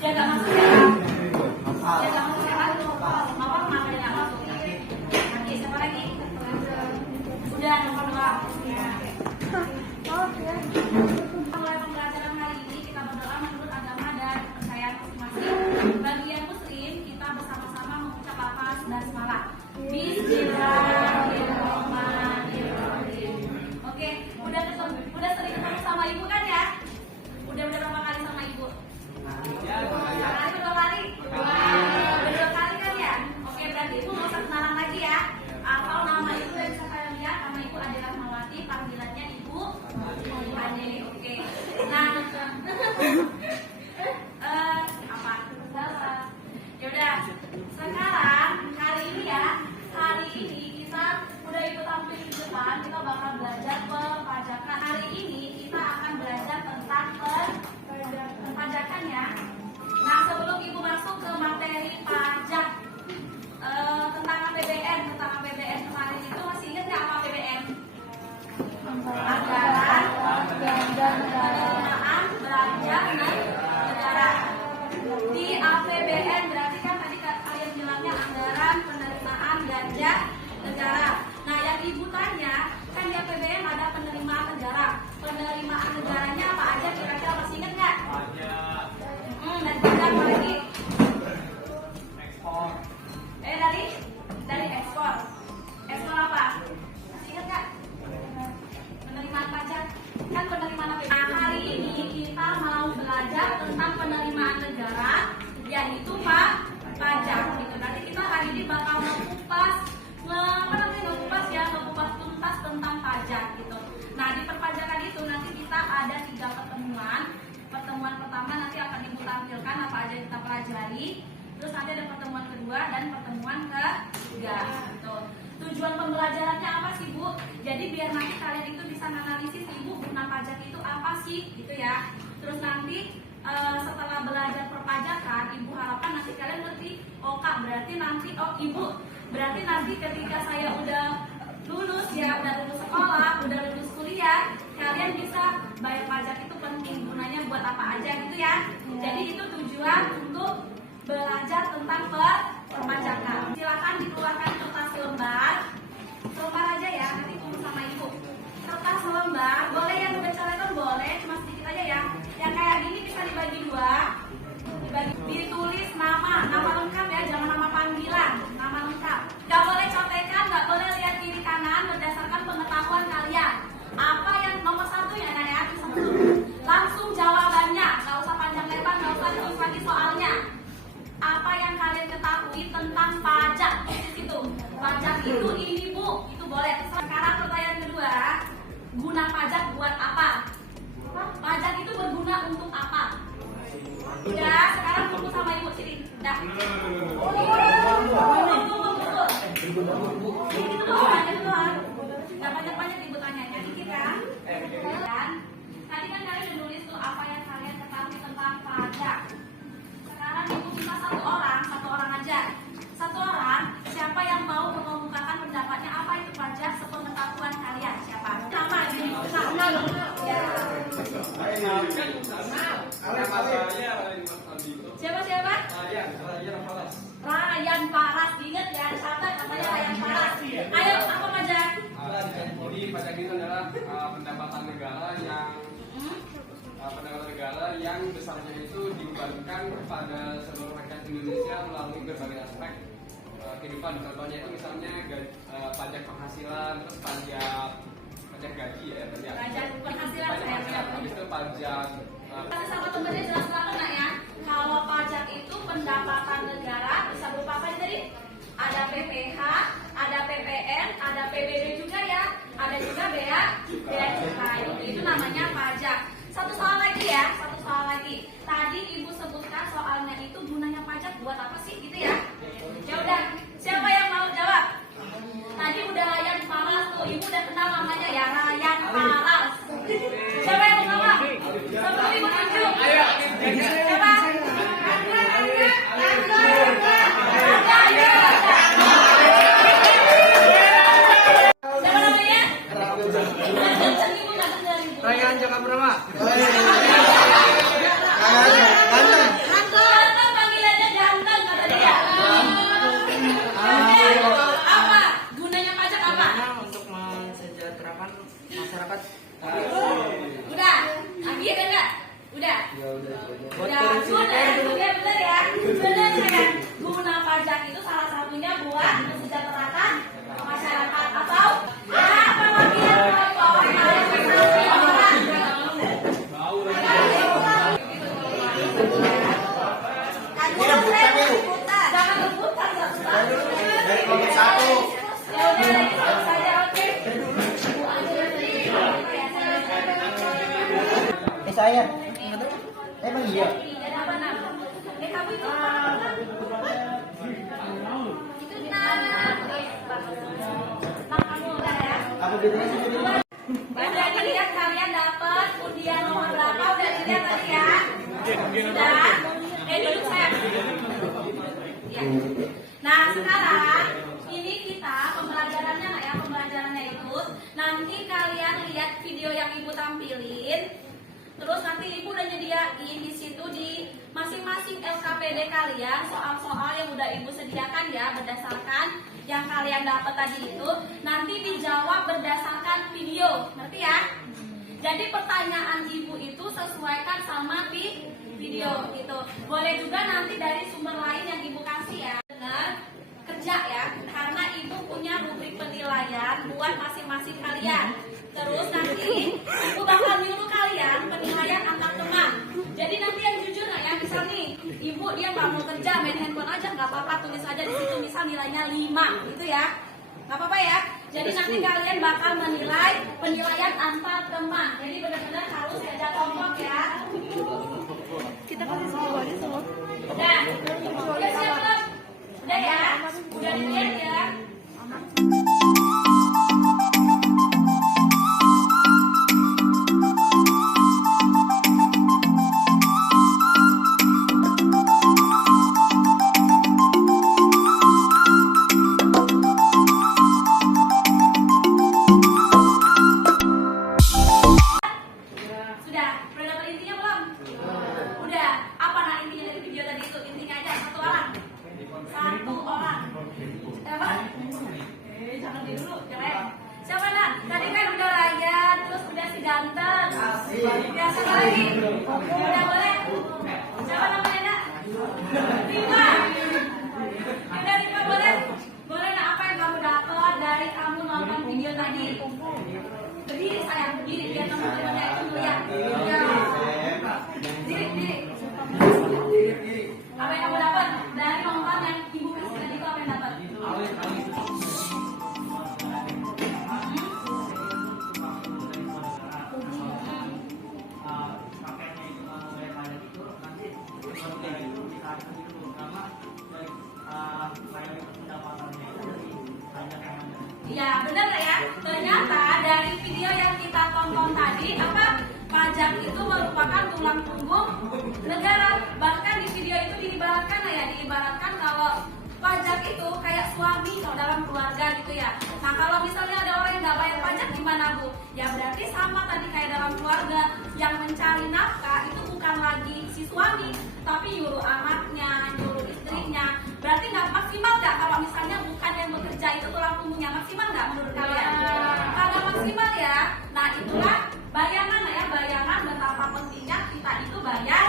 Dia nggak masuk ya? Dia nggak masuk ya? Apa kenapa dia nggak masuk? Nanti siapa lagi? Udah nomor 2. Ya. Mulai pembelajaran hari ini kita berdoa menurut agama dan kepercayaan masing-masing. Bagi yang Muslim kita bersama-sama mengucap lafaz basmalah. Bismillahirrahmanirrahim. Oke, udah sering ketemu sama ibu kan ya? Udah berapa kali sama ibu? Sekali, 2 kali? Udah 2 kali kan ya? Oke, berarti ibu nggak usah kenalan lagi ya. Atau nama ibu yang bisa kalian lihat, nama ibu adalah Mawati, panggilannya ibu Ade. Oke. Nah, apa? Yaudah, sekarang hari ini kita udah ikut tampil di depan, kita bakal belajar perpajakan. Hari ini kita akan belajar tentang perpajakan ya. Nah, sebelum ibu masuk ke materi pajak, tentang APBN kemarin itu masih ingat nggak apa APBN? Anggaran penerimaan belanja negara. Di APBN berarti kan tadi kalian bilangnya anggaran penerimaan belanja negara. Nah, yang ibu tanya kan di APBN ada penerimaan negara. Penerimaan negaranya apa aja kira-kira masih ingat nggak? Dan juga apa lagi? Ekspor. Dari ekspor. Ekspor apa? Masih ingat nggak? Penerimaan pajak. Kan penerimaan APBN. Nah, hari ini kita mau belajar tentang penerimaan negara, yaitu pajak. Gitu. Nanti kita hari ini bakal mengupas tuntas tentang pajak gitu. Nah, di perpajakan itu nanti kita ada 3 pertemuan. Pertemuan pertama nanti akan ibu tampilkan apa aja yang kita pelajari. Terus nanti ada pertemuan kedua dan pertemuan ketiga. Gitu. Tujuan pembelajarannya apa sih, Bu? Jadi biar nanti kalian itu bisa menganalisis ibu guna pajak itu apa sih, gitu ya. Terus nanti setelah belajar perpajakan, ibu harapkan nanti kalian ngerti. Oh kak, berarti nanti ibu, berarti nanti ketika saya udah lulus ya, udah lulus sekolah, udah lulus kuliah, kalian bisa bayar pajak itu penting, gunanya buat apa aja gitu ya. Jadi itu tujuan untuk belajar tentang perpajakan. Silakan dikeluarkan kertas selembar aja ya, nanti tunggu sama ibu. Kertas selembar, boleh yang udah coretan boleh, cuma sedikit aja ya. Yang kayak gini bisa dibagi 2, ditulis nama lengkap ya, jangan nama panggilan, nama lengkap. Gak boleh contekan, gak boleh lihat kiri kanan, berdasarkan pengetahuan kalian. Apa yang nomor 1 ya, nah ya, langsung jawabannya, gak usah panjang lebar, gak usah terus lagi soalnya. Apa yang kalian ketahui tentang pajak? Itu pajak itu ini Bu, itu boleh. Sekarang pertanyaan kedua, guna pajak buat apa? Pajak itu berguna untuk apa? Udah, sekarang tunggu sama ibu sini. Udah. Itu doang. Gak banyak-banyak ibu tanyanya dikit kan? Dan tadi kan kalian udah nulis tuh apa yang kalian ketahui tentang pajak. Sekarang ibu minta satu orang aja. Satu orang, siapa yang mau mengemukakan pendapatnya apa itu pajak sepengetahuan kalian? Siapa? Nama ini kenal. Ya. Siapa? Ryan Paras, ingat ya, catat namanya Ryan Paras. Ayo, apa pajak? Jadi pajak itu adalah pendapatan negara yang besarnya itu dibebankan kepada seluruh rakyat Indonesia melalui berbagai aspek kehidupan. Contohnya itu misalnya pajak penghasilan, terus pajak gaji ya, pajak penghasilan saya. Habis itu pajak. Sama temennya jelas banget nggak ya? Kalau pajak itu pendapatan negara bisa berupa apa tadi? Ada PPH, ada PPN, ada PBB juga ya, ada juga bea cukai. Itu namanya pajak. Satu soal lagi. Tadi ibu sebutkan soalnya itu gunanya pajak buat apa sih, gitu ya? Ya udah, siapa yang mau jawab? Tadi udah Ryan Paras tuh, ibu udah kenal namanya ya, Ryan Paras. Siapa yang mau jawab? Sebelum ibu tunjuk. Siapa? Ryan Jakarta. Ya, bener ya. Bener ya. Guna pajak itu salah satunya buat kesejahteraan masyarakat atau apa lagi yang jangan rebutan Dari kelompok 1. ya udah itu saja oke. Saya. Emang iya. Dan apa nam? Kamu itu apa? Itu kamu udah ya. Apa bedanya sih? Udah dilihat kalian dapat undian nomor berapa? Udah dilihat tadi ya? Sudah. Duduk saya. Ya. Nah sekarang ini kita pembelajarannya lah ya, pembelajarannya itu nanti kalian lihat video yang ibu tampilin. Terus nanti ibu udah nyediain di situ di masing-masing LKPD kalian soal-soal yang udah ibu sediakan ya berdasarkan yang kalian dapat tadi itu nanti dijawab berdasarkan video, ngerti ya? Jadi pertanyaan ibu itu sesuaikan sama di video gitu. Boleh juga nanti dari sumber lain yang ibu kasih ya. Benar, kerja ya, karena ibu punya rubrik penilaian buat masing-masing kalian. Terus nanti ibu bakal nyuruh kalian penilaian antar teman. Jadi nanti yang jujur lah ya, misal nih ibu dia nggak mau kerja main handphone aja nggak apa-apa, tulis aja di situ misal nilainya 5 gitu ya, nggak apa-apa ya. Jadi nanti kalian bakal menilai penilaian antar teman. Jadi benar-benar harus kerja kelompok ya. Kita kasih semua di semua. Udah siap belum? Udah ya? Udah dilihat ya? Sudah? Udah dapat intinya belum? Udah. Apa nah intinya dari video tadi itu? Intinya aja satu orang. Satu orang. Siapa? Jangan di dulu, jangan. Siapa nak? Tadi kan udah Raya, terus udah si ganteng. Ya siapa lagi? Udah boleh? Siapa namanya nak? Rima. Udah Rima boleh? Boleh nak apa yang kamu dapat dari kamu nonton video tadi? Berdiri sayang, berdiri biar teman-temannya itu melihat. Diri. Apa yang kamu dapat dari nonton yang ibu kasih tadi itu apa yang dapat? Iya benar nggak ya? Ternyata dari video yang kita tonton tadi apa pajak itu merupakan tulang punggung negara. Bahkan di video itu diibaratkan ya, diibaratkan kalau pajak itu kayak suami kalau dalam keluarga gitu ya. Nah kalau misalnya ada orang yang nggak bayar pajak gimana Bu? Ya berarti sama tadi kayak dalam keluarga yang mencari nafkah itu bukan lagi si suami, tapi nyuruh anaknya, nyuruh istrinya. Berarti nggak maksimal nggak kalau misalnya bukan yang bekerja itu tulang punggungnya, maksimal nggak menurut kalian? Kagak maksimal ya. Nah itulah bayangan ya, bayangan betapa pentingnya kita itu bayar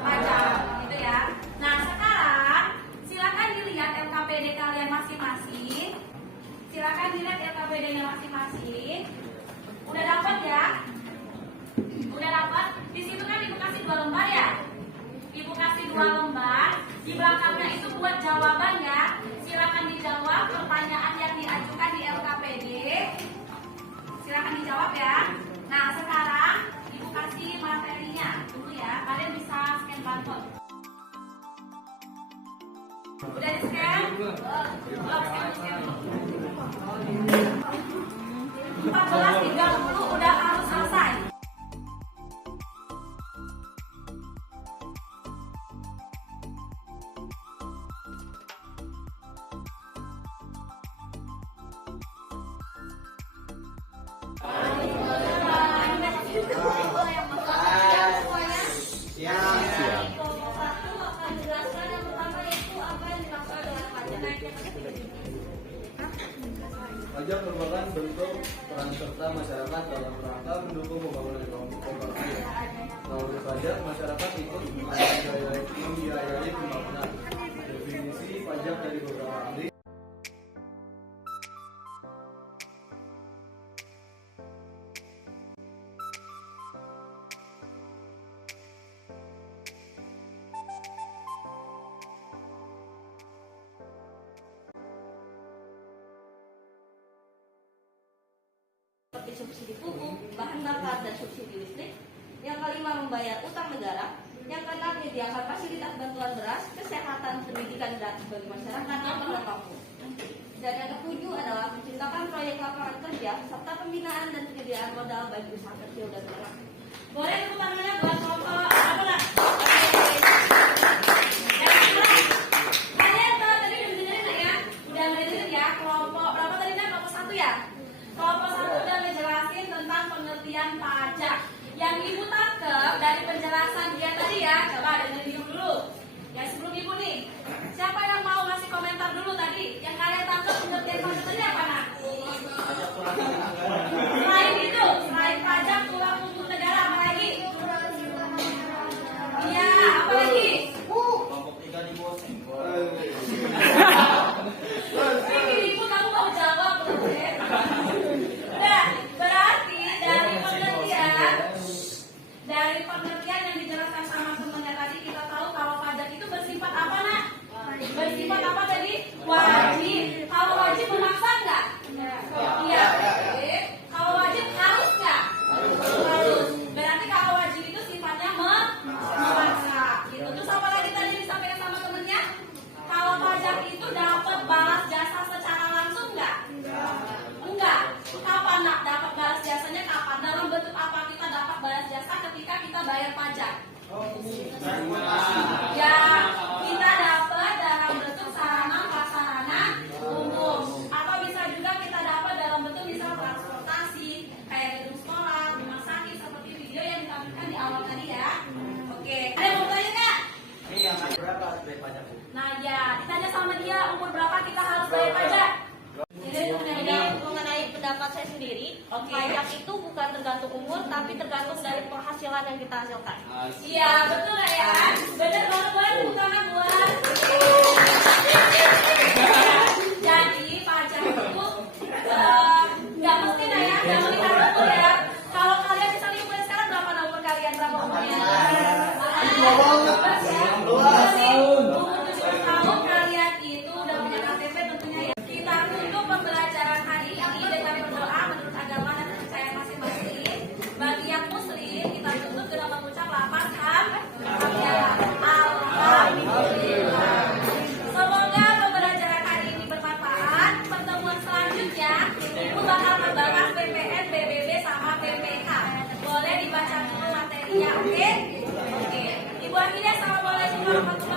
pajak gitu ya. Nah sekarang silakan dilihat LKPD kalian masing-masing. Silakan dilihat LKPD-nya masing-masing. Udah dapat ya? Udah dapat? Di situ kan ibu kasih 2 lembar ya? Ibu kasih 2 lembar. Di belakangnya itu buat jawaban ya. Silakan dijawab pertanyaan yang diajukan di LKPD. Silakan dijawab ya. Nah sekarang ibu kasih materinya dulu ya. Kalian bisa scan barcode. Udah di scan? Belum scan. 14.30 udah harus selesai. Pajak merupakan bentuk peran serta masyarakat dalam rangka mendukung pembangunan ekonomi kooperatif. Melalui pajak, masyarakat ikut membiayai pembangunan. Definisi pajak dari beberapa ahli. Seperti subsidi pupuk, bahan bakar, dan subsidi listrik. Yang kelima, membayar utang negara. Yang keenam, menyediakan fasilitas bantuan beras, kesehatan, pendidikan gratis bagi masyarakat yang terdampak. Dan yang ketujuh adalah menciptakan proyek lapangan kerja serta pembinaan dan penyediaan modal bagi usaha kecil dan menengah. Boleh tepuk tangannya buat kelompok apa enggak? Kalian tadi udah dengerin nggak ya? Udah dengerin ya? Kelompok berapa tadi? Kelompok 1 ya? Kelompok 1 udah ngejelasin tentang pengertian pajak. Yang ibu tangkep dari penjelasan dia tadi ya, coba dengerin ibu dulu. Ya sebelum ibu nih, siapa yang mau ngasih komentar dulu tadi? Yang kalian tangkep pengertian pajak tadi apa nak? Selain itu, selain pajak tulang punggung negara, apa lagi? Iya, apa lagi? Kelompok 3 di bawah senggol. Ibu kamu mau jawab belum ya? Nah, berarti dari pengertian yang dijelaskan sama temennya tadi, kita tahu kalau pajak itu bersifat apa nak? Bersifat apa tadi? Wajib. Kalau wajib memaksa nggak? Iya. Oke. Kalau wajib harus nggak? Harus. Berarti kalau wajib itu sifatnya memaksa. Gitu. Terus apa lagi tadi disampaikan sama temennya? Kalau pajak itu dapat balas jasa secara langsung nggak? Enggak. Kapan nak dapat balas jasanya? Kapan? Dalam bentuk apa kita dapat balas jasa ketika kita bayar pajak? Ya, kita dapat dalam bentuk sarana prasarana umum, atau bisa juga kita dapat dalam bentuk misal transportasi kayak gedung sekolah, rumah sakit, seperti video yang ditampilkan di awal tadi ya. Oke, ada yang mau tanya nggak? Ini yang berapa harus bayar pajak, Bu? Nah ya, ditanya sama dia umur berapa kita harus bayar pajak. Jadi mengenai pendapat saya sendiri, pajak itu bukan tergantung umur, tapi tergantung dari penghasilan yang kita hasilkan. Iya, betul nggak ya? Benar banget, boleh tepuk tangan buat. Jadi pajak itu nggak mesti lah ya, nggak melihat umur ya. Kalau kalian misalnya umurnya sekarang berapa umur kalian? Berapa umurnya? Umur 17 tahun kalian itu udah punya KTP tentunya ya. Kita tutup pembelajaran hari ini dengan berdoa menurut agama dan kepercayaan masing-masing. Bagi yang muslim, kita tutup dengan mengucap lafaz alhamdulillah. Semoga pembelajaran hari ini bermanfaat. Pertemuan selanjutnya Ibu bakal membahas PPN, BBB sama PPH. Boleh dibaca dulu materinya, oke? Oke. Ibu Aminah, assalamualaikum warahmatullahi wabarakatuh.